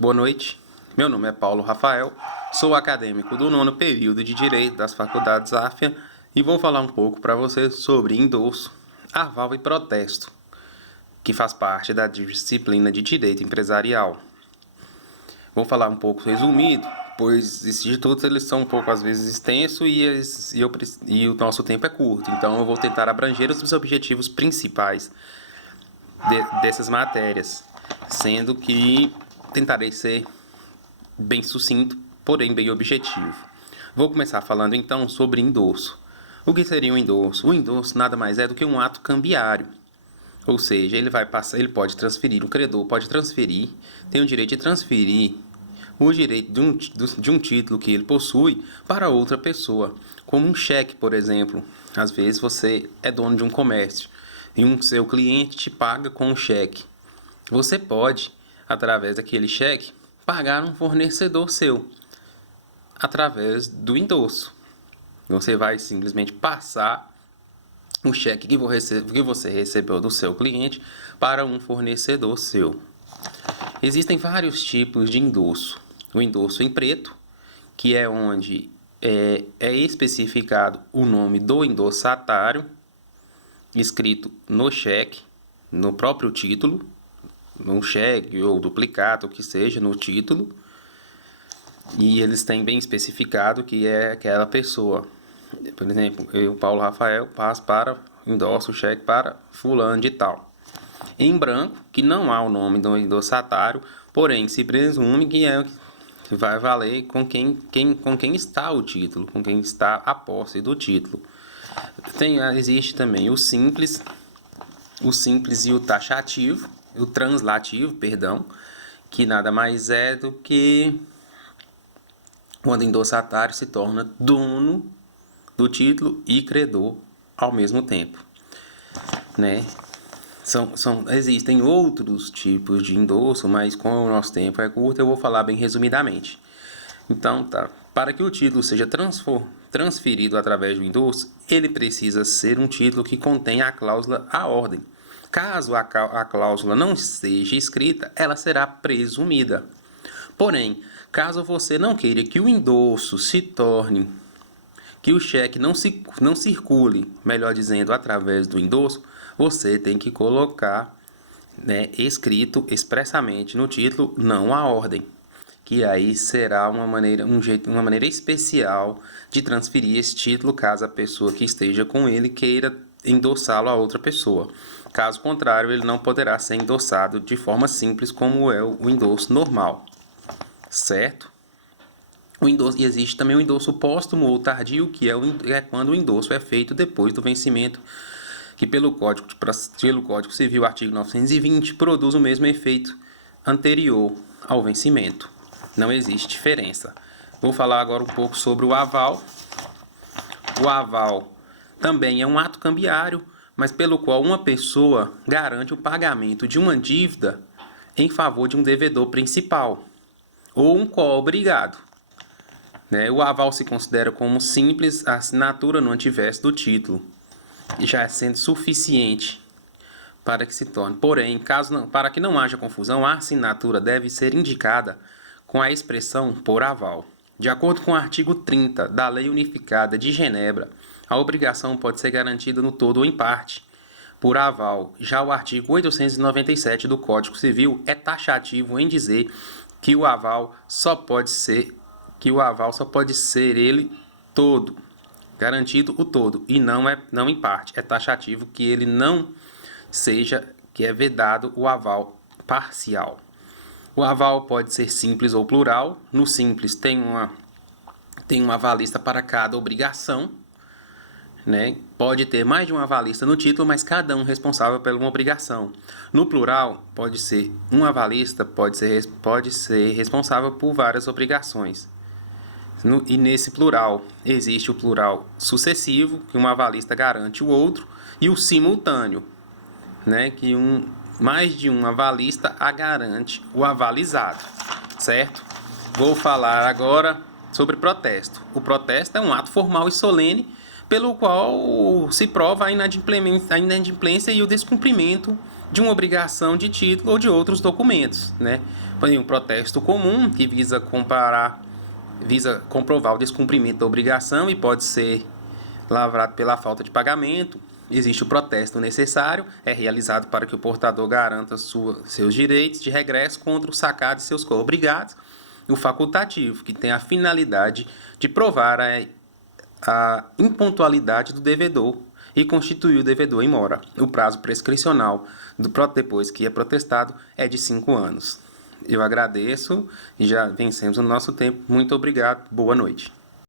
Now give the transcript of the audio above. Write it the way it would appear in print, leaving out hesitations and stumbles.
Boa noite, meu nome é Paulo Rafael, sou acadêmico do 9º período de Direito das Faculdades AFIA e vou falar um pouco para vocês sobre endosso, aval e protesto, que faz parte da disciplina de Direito Empresarial. Vou falar um pouco resumido, pois esses institutos eles são um pouco às vezes extensos e o nosso tempo é curto, então eu vou tentar abranger os objetivos principais dessas matérias, sendo que tentarei ser bem sucinto, porém bem objetivo. Vou começar falando então sobre endosso. O que seria um endosso? O endosso nada mais é do que um ato cambiário. Ou seja, ele pode transferir, o credor pode transferir, tem o direito de transferir o direito de um título que ele possui para outra pessoa, como um cheque, por exemplo. Às vezes você é dono de um comércio e seu cliente te paga com um cheque. Você pode, através daquele cheque, pagar um fornecedor seu através do endosso. Você vai simplesmente passar o cheque que você recebeu do seu cliente para um fornecedor seu. Existem vários tipos de endosso. O endosso em preto, que é onde é especificado o nome do endossatário, escrito no cheque, no próprio título, no cheque ou duplicado, o que seja, no título. E eles têm bem especificado que é aquela pessoa. Por exemplo, eu, Paulo Rafael, passo endosso o cheque para fulano de tal. Em branco, que não há o nome do endossatário, porém se presume que vai valer com quem está o título, com quem está a posse do título. Existe também o simples e o taxativo, o translativo, perdão, que nada mais é do que quando o endossatário se torna dono do título e credor ao mesmo tempo, né? Existem outros tipos de endosso, mas como o nosso tempo é curto, eu vou falar bem resumidamente. Então, para que o título seja transferido através do endosso, ele precisa ser um título que contenha a cláusula à ordem. Caso a cláusula não esteja escrita, ela será presumida. Porém, caso você não queira que o endosso se torne, que o cheque não circule, melhor dizendo, através do endosso, você tem que colocar, escrito expressamente no título, não a ordem, que aí será uma maneira especial de transferir esse título caso a pessoa que esteja com ele queira endossá-lo a outra pessoa. Caso contrário, ele não poderá ser endossado de forma simples como é o endosso normal, certo? E existe também o endosso póstumo ou tardio, que é quando o endosso é feito depois do vencimento, que pelo Código Civil, artigo 920, produz o mesmo efeito anterior ao vencimento. Não existe diferença. Vou falar agora um pouco sobre o aval. O aval também é um ato cambiário, mas pelo qual uma pessoa garante o pagamento de uma dívida em favor de um devedor principal ou um co-obrigado. O aval se considera como simples assinatura no antiverso do título, já sendo suficiente para que se torne. Porém, para que não haja confusão, a assinatura deve ser indicada com a expressão por aval. De acordo com o artigo 30 da Lei Unificada de Genebra, a obrigação pode ser garantida no todo ou em parte por aval. Já o artigo 897 do Código Civil é taxativo em dizer que o aval só pode ser ele todo, garantido o todo, e não em parte. É taxativo que ele não seja, que é vedado o aval parcial. O aval pode ser simples ou plural. No simples tem uma avalista para cada obrigação, Pode ter mais de uma avalista no título, mas cada um responsável por uma obrigação. No plural, pode ser um avalista, pode ser responsável por várias obrigações. E nesse plural, existe o plural sucessivo, que uma avalista garante o outro, e o simultâneo, que mais de um avalista garante o avalizado, certo? Vou falar agora sobre protesto. O protesto é um ato formal e solene pelo qual se prova a inadimplência e o descumprimento de uma obrigação de título ou de outros documentos, né? Por exemplo, um protesto comum que visa comprovar o descumprimento da obrigação e pode ser lavrado pela falta de pagamento. Existe o protesto necessário, é realizado para que o portador garanta seus direitos de regresso contra o sacado de seus co-obrigados. E o facultativo, que tem a finalidade de provar a impontualidade do devedor e constituir o devedor em mora. O prazo prescricional depois que é protestado é de 5 anos. Eu agradeço e já vencemos o nosso tempo. Muito obrigado. Boa noite.